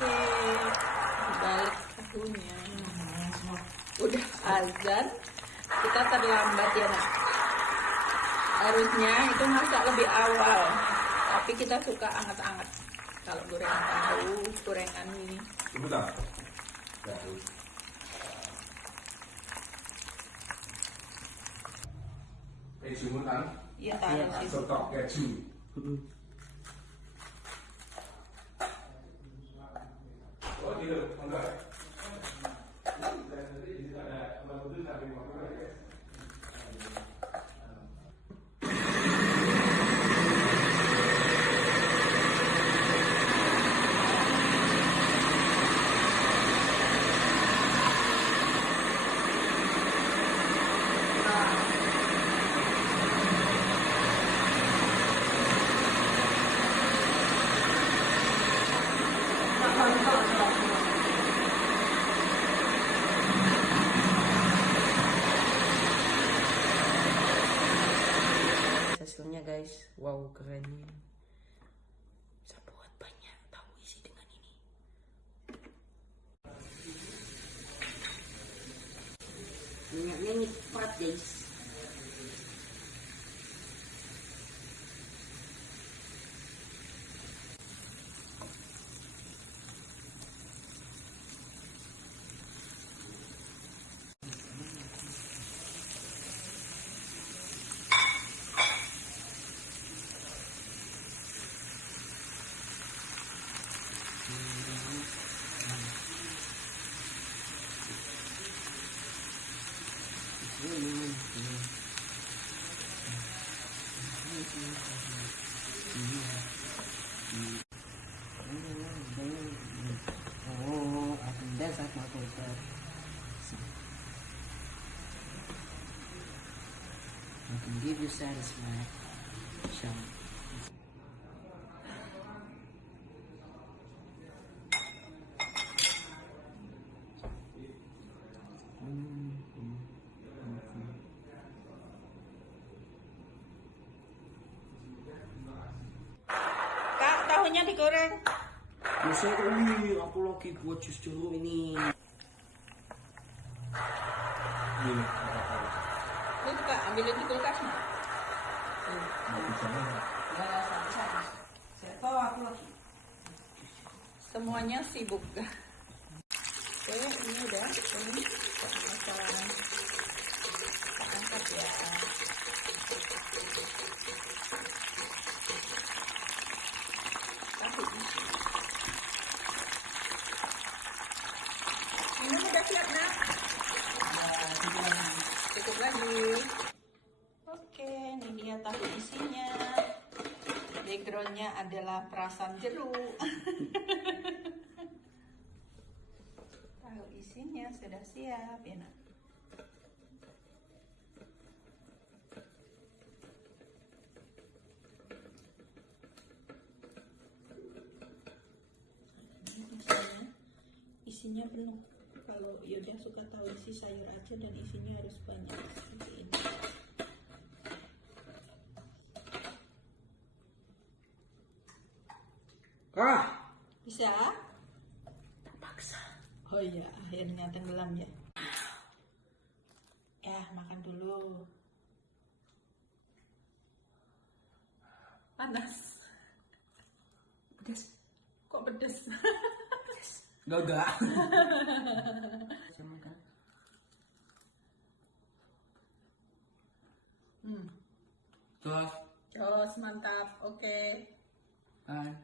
Oke, balik tahunya. Udah azan, kita terlambat ya nak. Harusnya itu masak lebih awal, tapi kita suka anget-anget. Kalau gorengan tahu, gorengan ini. Sebentar. Tahu. Keju kan? Iya tahu sih. Stok keju. Oh gitu, enggak. Hasilnya guys, wow kerennya. Bisa buat banyak tahu isi dengan ini. Minyaknya nikmat guys. Oh, that's like my favorite. I can give you satisfaction. Kak, tahunya digoreng. Biasanya ini aku lagi buat jus jeruk ini. Ini. Itu Kak, ambilin di kulkas nak. Mau bicara. Ya, sama-sama. Saya tahu aku lagi. Semuanya sibuk. Oke, ini udah. Ini masalah. Kita angkat ya. Tahu. Ini udah siap nak. Cukup lagi. Oke, ini dia tahu isinya. Backgroundnya adalah perasan jeruk. Tahu isinya sudah siap ya nak. Isinya penuh. Kalau Yuda suka tahu isi sayur aja dan isinya harus banyak seperti ini. Bisa? Terpaksa. Oh iya, akhirnya tenggelam ya. Ya, makan dulu. Panas. Pedas. Kok pedes? Enggak. Saya makan. Terus. Jos, mantap. Oke. Kan.